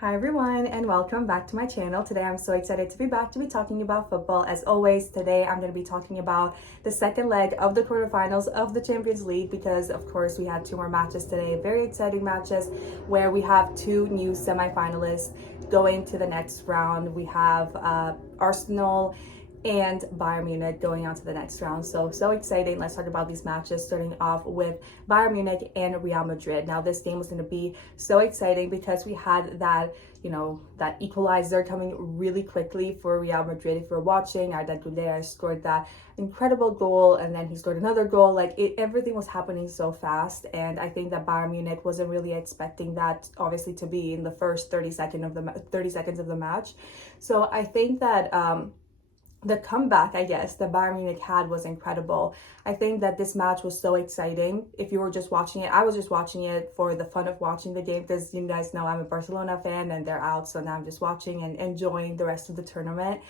Hi everyone and welcome back to my channel. Today I'm so excited to be back to be talking about football. As always, today I'm going to be talking about the second leg of the quarterfinals of the Champions League because of course we had two more matches today, very exciting matches where we have two new semifinalists going to the next round. We have Arsenal and Bayern Munich going on to the next round. So exciting. Let's talk about these matches, starting off with Bayern Munich and Real Madrid. Now this game was going to be so exciting because we had that, that equalizer coming really quickly for Real Madrid. If you're watching, Arda Güler scored that incredible goal and then he scored another goal. Everything was happening so fast, and I think that Bayern Munich wasn't really expecting that obviously to be in the first 30 seconds of the match. So I think that the comeback, I guess, that Bayern Munich had was incredible. I think that this match was so exciting. If you were just watching it, I was just watching it for the fun of watching the game because you guys know I'm a Barcelona fan and they're out. So now I'm just watching and enjoying the rest of the tournament.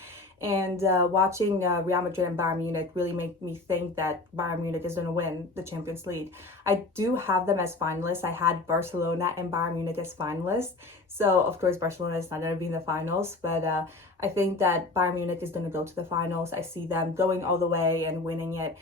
And watching Real Madrid and Bayern Munich really made me think that Bayern Munich is going to win the Champions League. I do have them as finalists. I had Barcelona and Bayern Munich as finalists. So, of course, Barcelona is not going to be in the finals. But I think that Bayern Munich is going to go to the finals. I see them going all the way and winning it.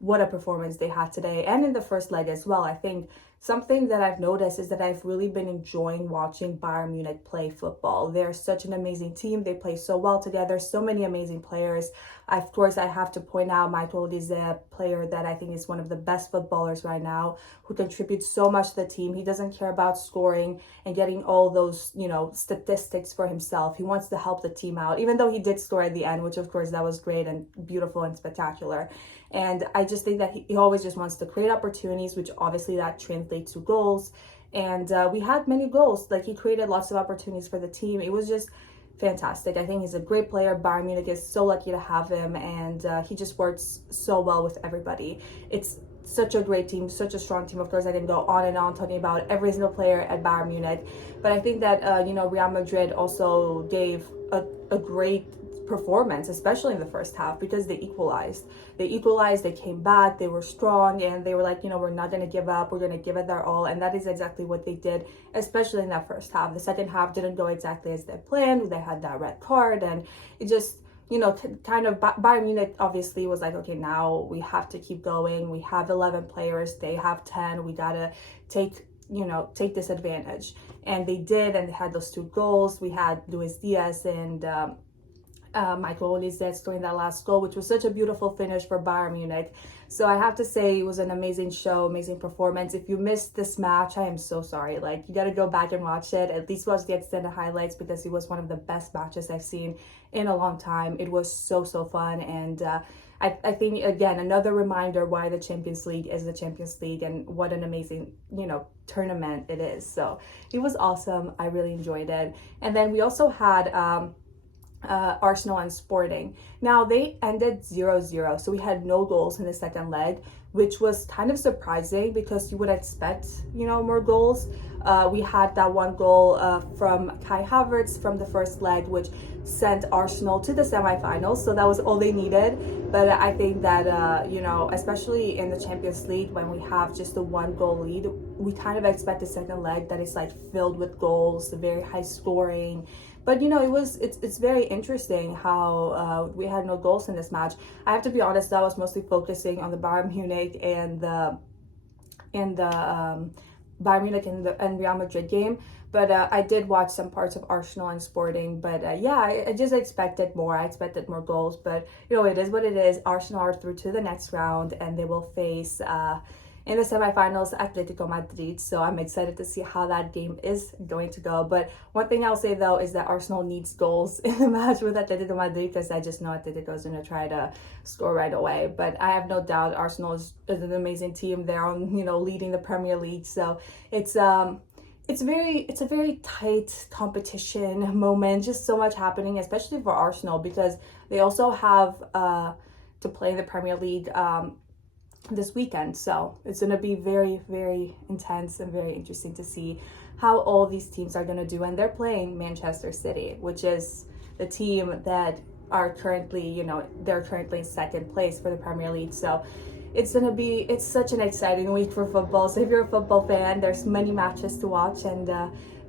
What a performance they had today. And in the first leg as well. I think something that I've noticed is that I've really been enjoying watching Bayern Munich play football. They're such an amazing team. They play so well together, so many amazing players. Of course, I have to point out Michael is a player that I think is one of the best footballers right now, who contributes so much to the team. He doesn't care about scoring and getting all those, statistics for himself. He wants to help the team out, even though he did score at the end, which of course that was great and beautiful and spectacular. And I just think that he always just wants to create opportunities, which obviously that translates to goals. And we had many goals. He created lots of opportunities for the team. It was just fantastic. I think he's a great player. Bayern Munich is so lucky to have him, and he just works so well with everybody. It's such a great team, such a strong team. Of course, I can go on and on talking about every single player at Bayern Munich, but I think that Real Madrid also gave a great performance, especially in the first half, because they equalized, they came back, they were strong, and they were like, we're not going to give up, we're going to give it their all. And that is exactly what they did, especially in that first half. The second half didn't go exactly as they planned. They had that red card, and it just, kind of Bayern Munich obviously was like, okay, now we have to keep going. We have 11 players, they have 10. We gotta take this advantage. And they did, and they had those two goals. We had Luis Diaz and Michael Olise scoring that last goal, which was such a beautiful finish for Bayern Munich. So I have to say it was an amazing show, amazing performance. If you missed this match, I am so sorry. You got to go back and watch it. At least watch the extended highlights, because it was one of the best matches I've seen in a long time. It was so fun. And I think, again, another reminder why the Champions League is the Champions League and what an amazing, tournament it is. So it was awesome. I really enjoyed it. And then we also had Arsenal and Sporting. Now they ended 0-0, so we had no goals in the second leg, which was kind of surprising because you would expect more goals. We had that one goal from Kai Havertz from the first leg, which sent Arsenal to the semifinals, so that was all they needed. But I think that especially in the Champions League, when we have just a 1-goal lead, we kind of expect the second leg that is filled with goals, very high scoring. But it's very interesting how we had no goals in this match. I have to be honest, I was mostly focusing on the Bayern Munich and the Bayern Munich and Real Madrid game. But I did watch some parts of Arsenal and Sporting. But I just expected more. I expected more goals. But it is what it is. Arsenal are through to the next round, and they will face in the semifinals Atletico Madrid. So I'm excited to see how that game is going to go. But one thing I'll say though is that Arsenal needs goals in the match with Atletico Madrid, because I just know Atletico is going to try to score right away. But I have no doubt Arsenal is an amazing team. They're on leading the Premier League. So it's a very tight competition moment. Just so much happening, especially for Arsenal, because they also have to play in the Premier League this weekend. So it's going to be very, very intense and very interesting to see how all these teams are going to do. And they're playing Manchester City, which is the team that are currently, they're currently in second place for the Premier League. So it's such an exciting week for football. So if you're a football fan, there's many matches to watch, and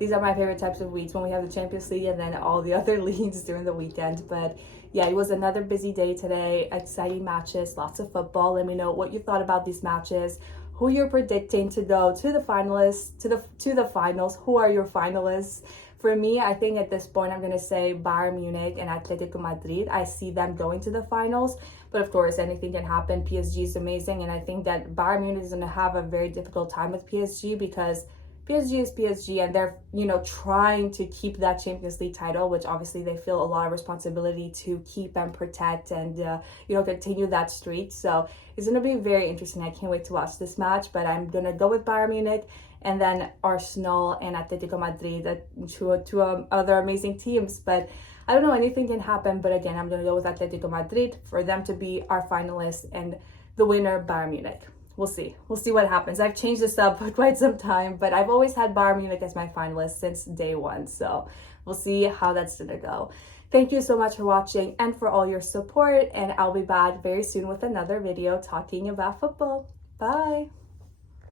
these are my favorite types of weeks, when we have the Champions League and then all the other leagues during the weekend. But yeah, it was another busy day today. Exciting matches, lots of football. Let me know what you thought about these matches, who you're predicting to go to the finalists, to the finals. Who are your finalists? For me, I think at this point, I'm going to say Bayern Munich and Atletico Madrid. I see them going to the finals. But of course, anything can happen. PSG is amazing. And I think that Bayern Munich is going to have a very difficult time with PSG, because PSG is PSG, and they're, trying to keep that Champions League title, which obviously they feel a lot of responsibility to keep and protect and, continue that streak. So it's going to be very interesting. I can't wait to watch this match, but I'm going to go with Bayern Munich, and then Arsenal and Atletico Madrid, two other amazing teams. But I don't know, anything can happen. But again, I'm going to go with Atletico Madrid for them to be our finalists, and the winner, Bayern Munich. We'll see. We'll see what happens. I've changed this up for quite some time, but I've always had Bayern Munich as my finalist since day one. So we'll see how that's going to go. Thank you so much for watching and for all your support. And I'll be back very soon with another video talking about football. Bye.